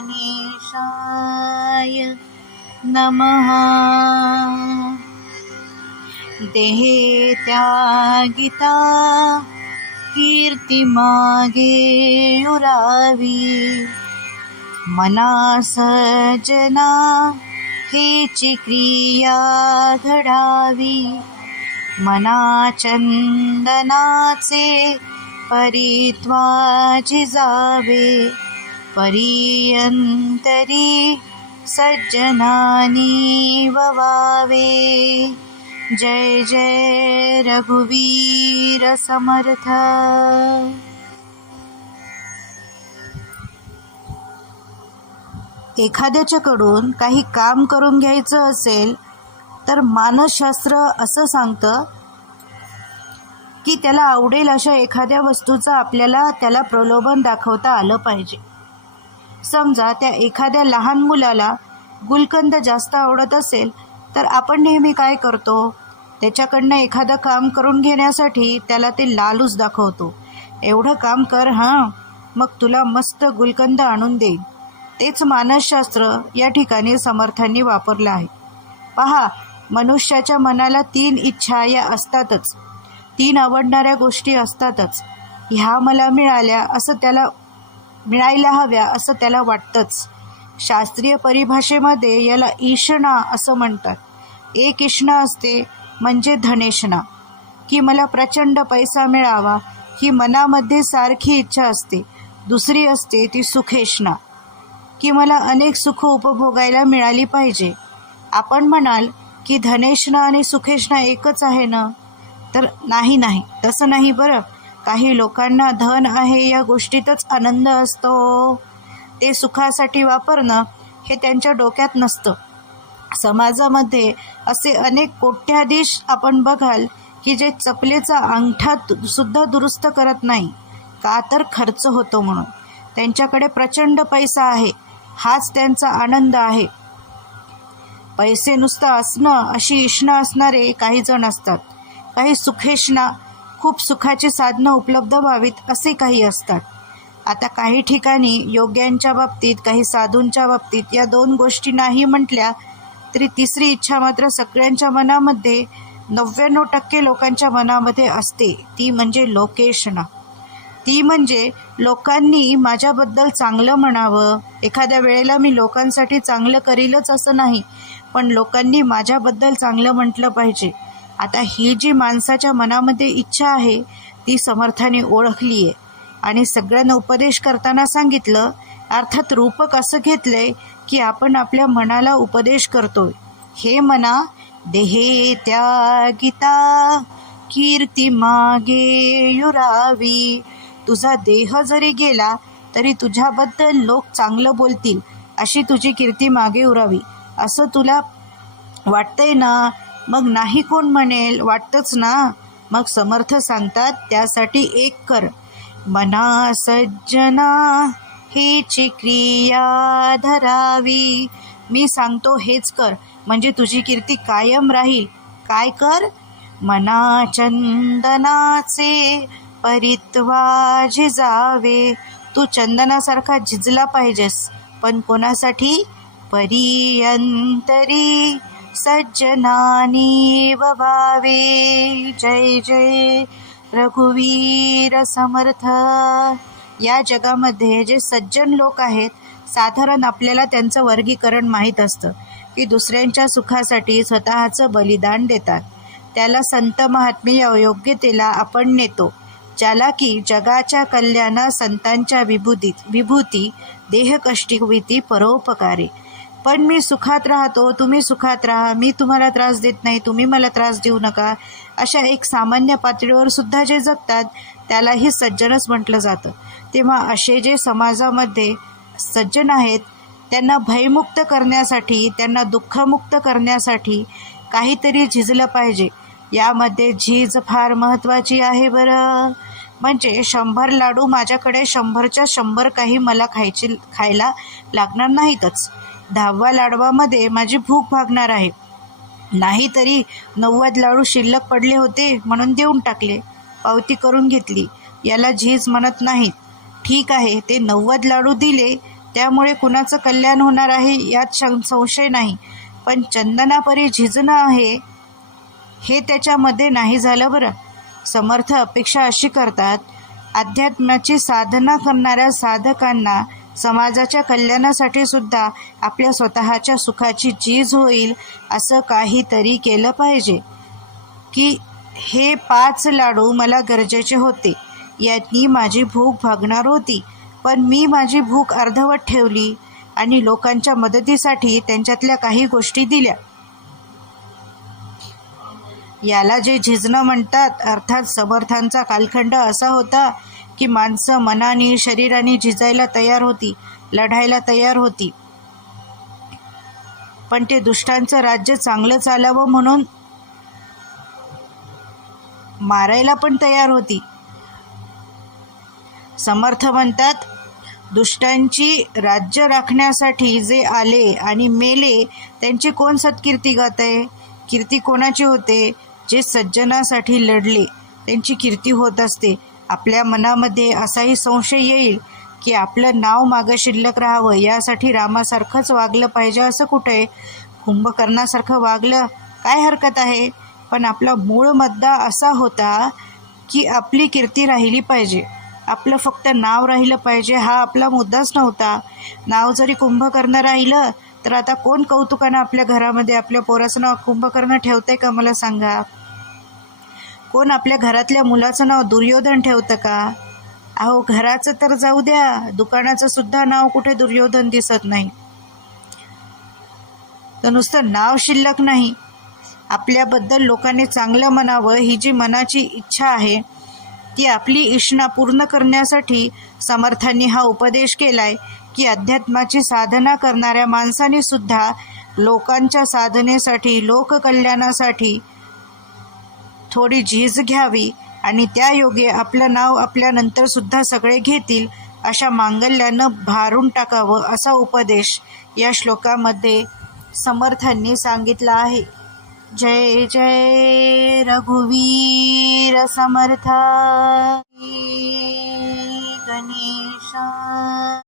गणेशाय नमः। देहे त्यागिता कीर्ती मागे उरावी, मना सजना हेची क्रिया घडावी, मना चंदनाचे परित्वा झिजावे, परियंतरी सज्जनानी ववावे। जय जय रघुवीर समर्थ। एखाद्याच्याकडून काही काम करून घ्यायचं असेल तर मानसशास्त्र असं सांगतं की त्याला आवडेल अशा एखाद्या वस्तूचं आपल्याला त्याला प्रलोभन दाखवता आलं पाहिजे. समजा त्या एखाद्या लहान मुलाला गुलकंद जास्त आवडत असेल तर आपण नेहमी काय करतो, त्याच्याकडनं एखादं काम करून घेण्यासाठी त्याला ते लालूच दाखवतो. एवढं काम कर हां, मग तुला मस्त गुलकंद आणून देईन. तेच मानसशास्त्र या ठिकाणी समर्थांनी वापरलं आहे. पहा, मनुष्याच्या मनाला 3 इच्छा या असतातच, 3 आवडणाऱ्या गोष्टी असतातच. ह्या मला मिळाल्या असं त्याला मिळायला हव्या असं त्याला वाटतंच. शास्त्रीय परिभाषेमध्ये याला ईशना असं म्हणतात. एक इष्णा असते म्हणजे धनेशना, की मला प्रचंड पैसा मिळावा ही मनामध्ये सारखी इच्छा असते. दुसरी असते ती सुखेशना, की मला अनेक सुख उपभोगायला मिळाली पाहिजे. आपण म्हणाल की धनेशना आणि सुखेशना एकच आहे ना, तर नाही, तसं नाही बरं. काही लोकांना धन आहे या गोष्टीतच आनंद असतो, ते सुखासाठी वापरणं हे त्यांच्या डोक्यात नसतं. समाजामध्ये असे अनेक कोट्याधीश आपण बघाल की जे चपलेचा अंगठा सुद्धा दुरुस्त करत नाही, का तर खर्च होतो म्हणून. त्यांच्याकडे प्रचंड पैसा आहे, हाच त्यांचा आनंद आहे. पैसे नुसतं असणं अशी इष्णा असणारे काही जण असतात. काही सुखेष्णा, खूप सुखाची साधनं उपलब्ध व्हावीत असे काही असतात. आता काही ठिकाणी योग्यांच्या बाबतीत, काही साधूंच्या बाबतीत या 2 गोष्टी नाही म्हटल्या तरी तिसरी इच्छा मात्र सगळ्यांच्या मनामध्ये, 99% लोकांच्या मनामध्ये असते. ती म्हणजे लोकेशना. ती म्हणजे लोकांनी माझ्याबद्दल चांगलं म्हणावं. एखाद्या वेळेला मी लोकांसाठी चांगलं करीलच असं नाही, पण लोकांनी माझ्याबद्दल चांगलं म्हटलं पाहिजे. आता ही जी माणसाच्या मनामध्ये इच्छा आहे ती समर्थाने ओळखली आहे आणि सगळ्यांना उपदेश करताना सांगितलं. अर्थात रूपक असं घेतलंय की आपण आपल्या मनाला उपदेश करतोय. हे मना, देहे त्यागिता कीर्ती मागे युरावी. तुझा देह जरी गेला तरी तुझ्याबद्दल लोक चांगलं बोलतील अशी तुझी कीर्ती मागे उरावी असं तुला वाटतंय ना. मग नाही कोण म्हणेल, वाटतंच ना. मग समर्थ सांगतात त्यासाठी एक कर. मना सज्जना हेची क्रिया धरावी. मी सांगतो हेच कर म्हणजे तुझी कीर्ती कायम राहील. काय कर? मना चंदनाचे परित्वा झिजावे. तू चंदनासारखा झिजला पाहिजेस, पण कोणासाठी? परियंतरी सज्जनानी ववावे. जय जय रघुवीर समर्थ. या जगामध्ये जे सज्जन लोक आहेत, साधारण आपल्याला त्यांचं वर्गीकरण माहीत असतं की दुसऱ्यांच्या सुखासाठी स्वतःचं बलिदान देतात. त्याला संत महात्म्य योग्यतेला आपण नेतो. ज्याला की जगाच्या कल्याणा संतांच्या विभूती देहकष्टीविती परोपकारे. पण मी सुखात राहतो, तुम्ही सुखात राहा, मी तुम्हाला त्रास देत नाही, तुम्ही मला त्रास देऊ नका, अशा एक सामान्य पातळीवर सुद्धा जे जगतात त्यालाही सज्जनच म्हटलं जातं. तेव्हा असे जे समाजामध्ये सज्जन आहेत त्यांना भयमुक्त करण्यासाठी, त्यांना दुःखमुक्त करण्यासाठी काहीतरी झिजलं पाहिजे. यामध्ये झीज फार महत्त्वाची आहे बरं. म्हणजे 100 लाडू माझ्याकडे 100च्या 100 काही मला खायला लागणार नाहीतच. 10व्या लाडवामध्ये माझी भूक भागणार आहे. नाहीतरी 90 लाडू शिल्लक पडले होते म्हणून देऊन टाकले, पावती करून घेतली. याला झीज म्हणत नाहीत. ठीक आहे, ते 90 लाडू दिले त्यामुळे कुणाचं कल्याण होणार आहे यात संशय नाही. पण चंदनापरी झिजणं आहे हे त्याच्यामध्ये नाही झालं बरं. समर्थ अपेक्षा अशी करतात, अध्यात्माची साधना करणाऱ्या साधकांना समाजाच्या कल्याणासाठी सुद्धा आपल्या स्वतःच्या सुखाची झीज होईल असं काहीतरी केलं पाहिजे. की हे 5 लाडू मला गरजेचे होते, यांनी माझी भूक भागणार होती, पण मी माझी भूक अर्धवट ठेवली आणि लोकांच्या मदतीसाठी त्यांच्यातल्या काही गोष्टी दिल्या. याला जे झिजणं म्हणतात. अर्थात समर्थांचा कालखंड असा होता की माणसं मनाने शरीराने झिजायला तयार होती, लढायला तयार होती, पण ते दुष्टांचं राज्य चांगलं चालावं म्हणून मारायला पण तयार होती. समर्थ म्हणतात, दुष्टांची राज्य राखण्यासाठी जे आले आणि मेले त्यांची कोण सत्कीर्ती गात आहे? कीर्ती कोणाची होते? जे सज्जनासाठी लढले त्यांची कीर्ती होत असते. आपल्या मनामध्ये असाही संशय येईल की आपलं नाव मागं शिल्लक राहावं यासाठी रामासारखंच वागलं पाहिजे असं कुठे? कुंभकर्णासारखं वागलं काय हरकत आहे? पण आपला मूळ मुद्दा असा होता की आपली कीर्ती राहिली पाहिजे, आपलं फक्त नाव राहिलं पाहिजे, हा आपला मुद्दाच नव्हता. नाव जरी कुंभकर्ण राहिलं तर आता कोण कौतुकानं आपल्या घरामध्ये आपल्या पोराचं नाव कुंभकर्ण ठेवतंय का? मला सांगा. कोण आपल्या घरातल्या मुलाचं नाव दुर्योधन ठेवतं का? अहो, घराचं तर जाऊ द्या, दुकानाचं सुद्धा नाव कुठे दुर्योधन दिसत नाही. तर नुसतं नाव शिल्लक नाही, आपल्याबद्दल लोकांनी चांगलं म्हणावं ही जी मनाची इच्छा आहे ती आपली इच्छा पूर्ण करण्यासाठी समर्थांनी हा उपदेश केलाय की अध्यात्माची साधना करणाऱ्या माणसाने सुद्धा लोकांच्या साधनेसाठी, लोककल्याणासाठी थोडी झीज घ्यावी आणि त्या योगे आपलं नाव आपल्यानंतर सुद्धा सगळे घेतील अशा मांगल्यानं भारून टाकावं असा उपदेश या श्लोकामध्ये समर्थांनी सांगितला आहे. जय जय रघुवीर समर्थ. गणेशा